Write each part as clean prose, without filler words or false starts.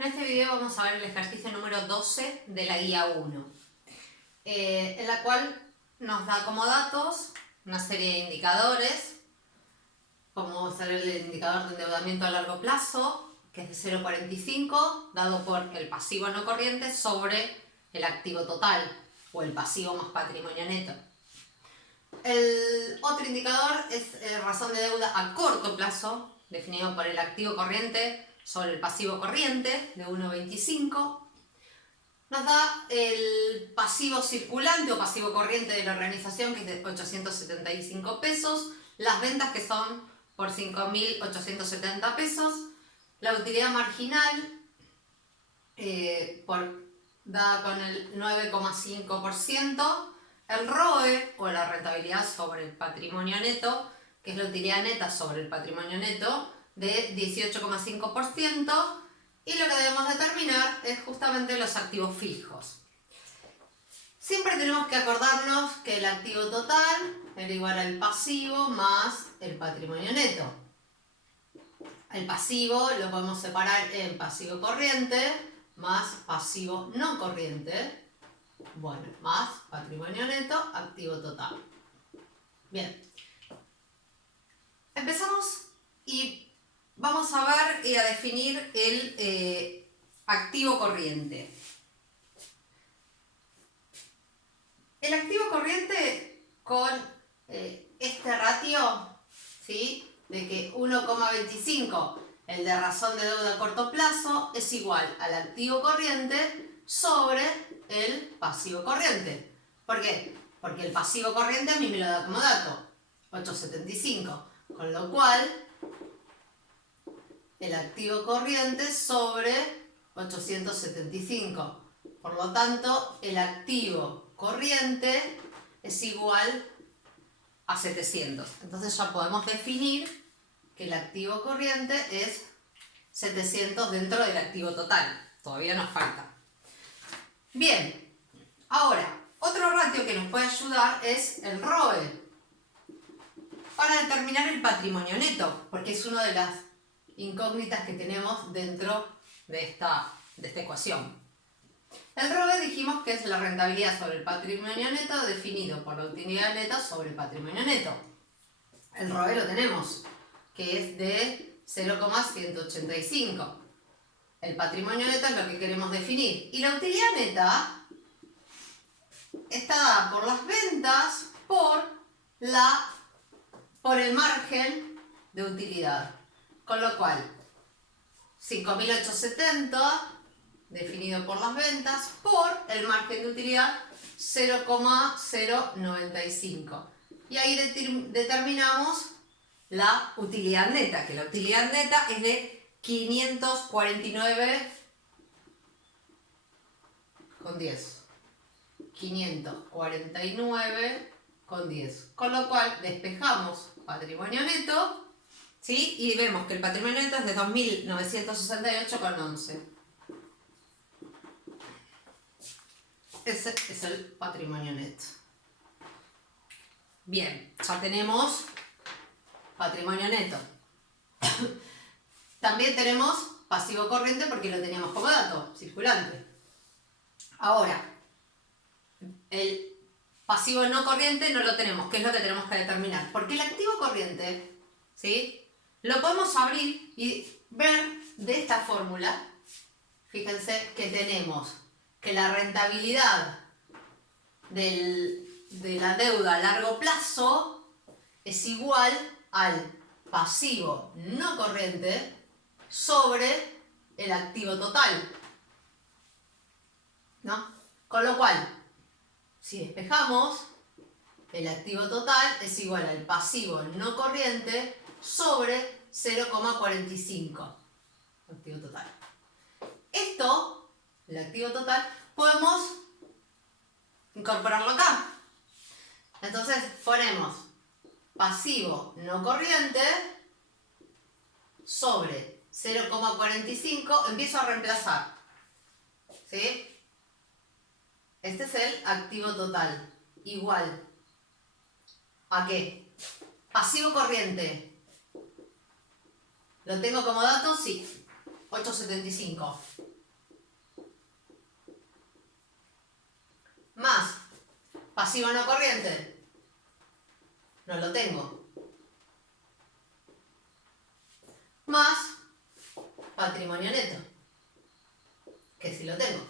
En este video vamos a ver el ejercicio número 12 de la guía 1, en la cual nos da como datos una serie de indicadores, como ser el indicador de endeudamiento a largo plazo, que es de 0,45, dado por el pasivo no corriente sobre el activo total, o el pasivo más patrimonio neto. El otro indicador es razón de deuda a corto plazo, definido por el activo corriente sobre el pasivo corriente de 1,25. Nos da el pasivo circulante o pasivo corriente de la organización, que es de 875 pesos, las ventas, que son por 5.870 pesos, la utilidad marginal dada con el 9,5%, el ROE o la rentabilidad sobre el patrimonio neto, que es la utilidad neta sobre el patrimonio neto, de 18,5%, y lo que debemos determinar es justamente los activos fijos. Siempre tenemos que acordarnos que el activo total era igual al pasivo más el patrimonio neto. El pasivo lo podemos separar en pasivo corriente más pasivo no corriente, bueno, más patrimonio neto, activo total. Bien, empezamos y vamos a ver y a definir el activo corriente. El activo corriente con este ratio, ¿sí?, de que 1,25, el de razón de deuda a corto plazo, es igual al activo corriente sobre el pasivo corriente. ¿Por qué? Porque el pasivo corriente a mí me lo da como dato, 875, con lo cual el activo corriente sobre 875. Por lo tanto, el activo corriente es igual a 700. Entonces ya podemos definir que el activo corriente es 700 dentro del activo total. Todavía nos falta. Bien, ahora, otro ratio que nos puede ayudar es el ROE, para determinar el patrimonio neto, porque es una de las incógnitas que tenemos dentro de esta ecuación. El ROE dijimos que es la rentabilidad sobre el patrimonio neto definido por la utilidad neta sobre el patrimonio neto. El ROE lo tenemos, que es de 0,185. El patrimonio neto es lo que queremos definir. Y la utilidad neta está dada por las ventas por el margen de utilidad. Con lo cual, 5.870 definido por las ventas por el margen de utilidad 0,095. Y ahí determinamos la utilidad neta, que la utilidad neta es de 549,10. 549,10. Con lo cual despejamos patrimonio neto, ¿sí?, y vemos que el patrimonio neto es de 2.968,11. Ese es el patrimonio neto. Bien, ya tenemos patrimonio neto. También tenemos pasivo corriente porque lo teníamos como dato, circulante. Ahora, el pasivo no corriente no lo tenemos, que es lo que tenemos que determinar. Porque el activo corriente, ¿sí?, lo podemos abrir y ver de esta fórmula. Fíjense que tenemos que la rentabilidad de la deuda a largo plazo es igual al pasivo no corriente sobre el activo total, ¿no? Con lo cual, si despejamos, el activo total es igual al pasivo no corriente sobre 0,45. Activo total. Esto, el activo total, podemos incorporarlo acá. Entonces ponemos pasivo no corriente sobre 0,45, empiezo a reemplazar, ¿sí? Este es el activo total, igual ¿a qué? Pasivo corriente. ¿Lo tengo como dato? Sí, 875. más pasivo no corriente, no lo tengo, más patrimonio neto, que sí lo tengo,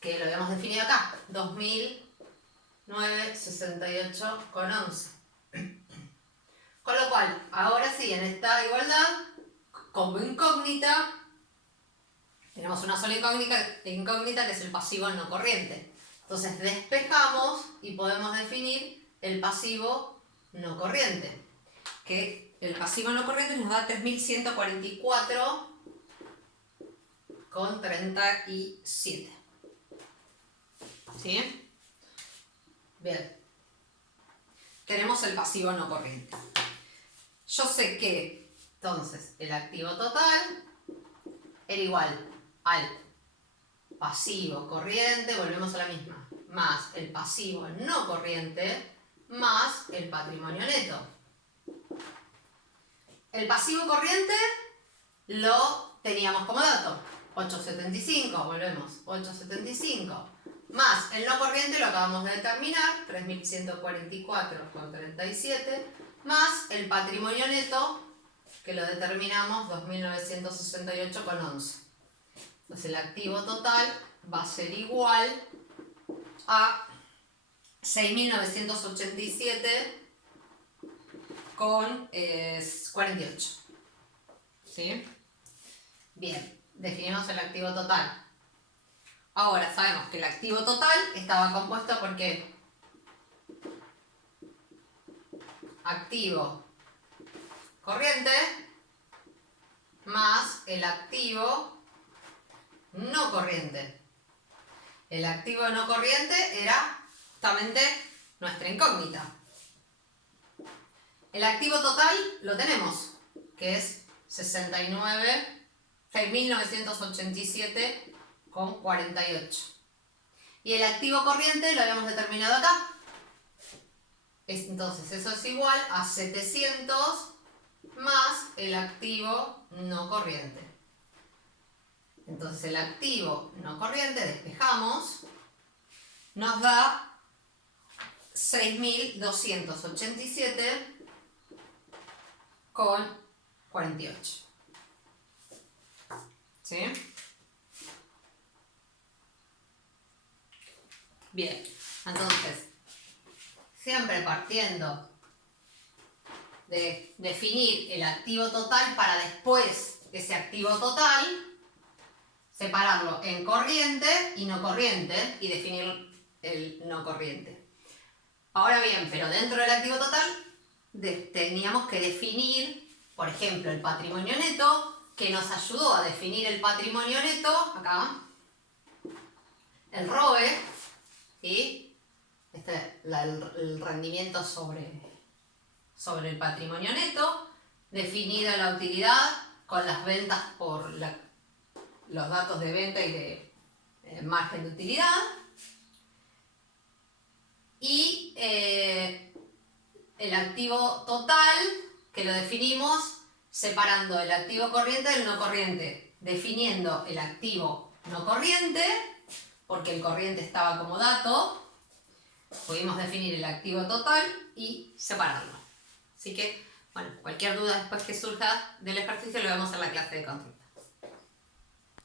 que lo habíamos definido acá, 2.968,11. Con lo cual, ahora sí, en esta igualdad, como incógnita, tenemos una sola incógnita que es el pasivo no corriente. Entonces despejamos y podemos definir el pasivo no corriente. Que el pasivo no corriente nos da 3.144,37. ¿Sí? Bien. Tenemos el pasivo no corriente. Yo sé que, entonces, el activo total era igual al pasivo corriente, volvemos a la misma, más el pasivo no corriente, más el patrimonio neto. El pasivo corriente lo teníamos como dato, 875, volvemos, 875, más el no corriente lo acabamos de determinar, 3.144,37, más el patrimonio neto, que lo determinamos, 2.968,11. Entonces el activo total va a ser igual a 6.987,48. ¿Sí? Bien, definimos el activo total. Ahora sabemos que el activo total estaba compuesto por ¿qué? Activo corriente más el activo no corriente. El activo no corriente era justamente nuestra incógnita. El activo total lo tenemos, que es 6.987,48. Y el activo corriente lo habíamos determinado acá. Entonces eso es igual a 700 más el activo no corriente. Entonces el activo no corriente, despejamos, nos da 6.287,48. ¿Sí? Bien, entonces, siempre partiendo de definir el activo total para después ese activo total separarlo en corriente y no corriente y definir el no corriente. Ahora bien, pero dentro del activo total teníamos que definir, por ejemplo, el patrimonio neto, que nos ayudó a definir el patrimonio neto, acá, el ROE, ¿sí? El rendimiento sobre el patrimonio neto, definida la utilidad con las ventas por los datos de venta y de margen de utilidad, y el activo total, que lo definimos separando el activo corriente del no corriente, definiendo el activo no corriente, porque el corriente estaba como dato, pudimos definir el activo total y separarlo. Así que, bueno, cualquier duda después que surja del ejercicio lo vemos en la clase de control.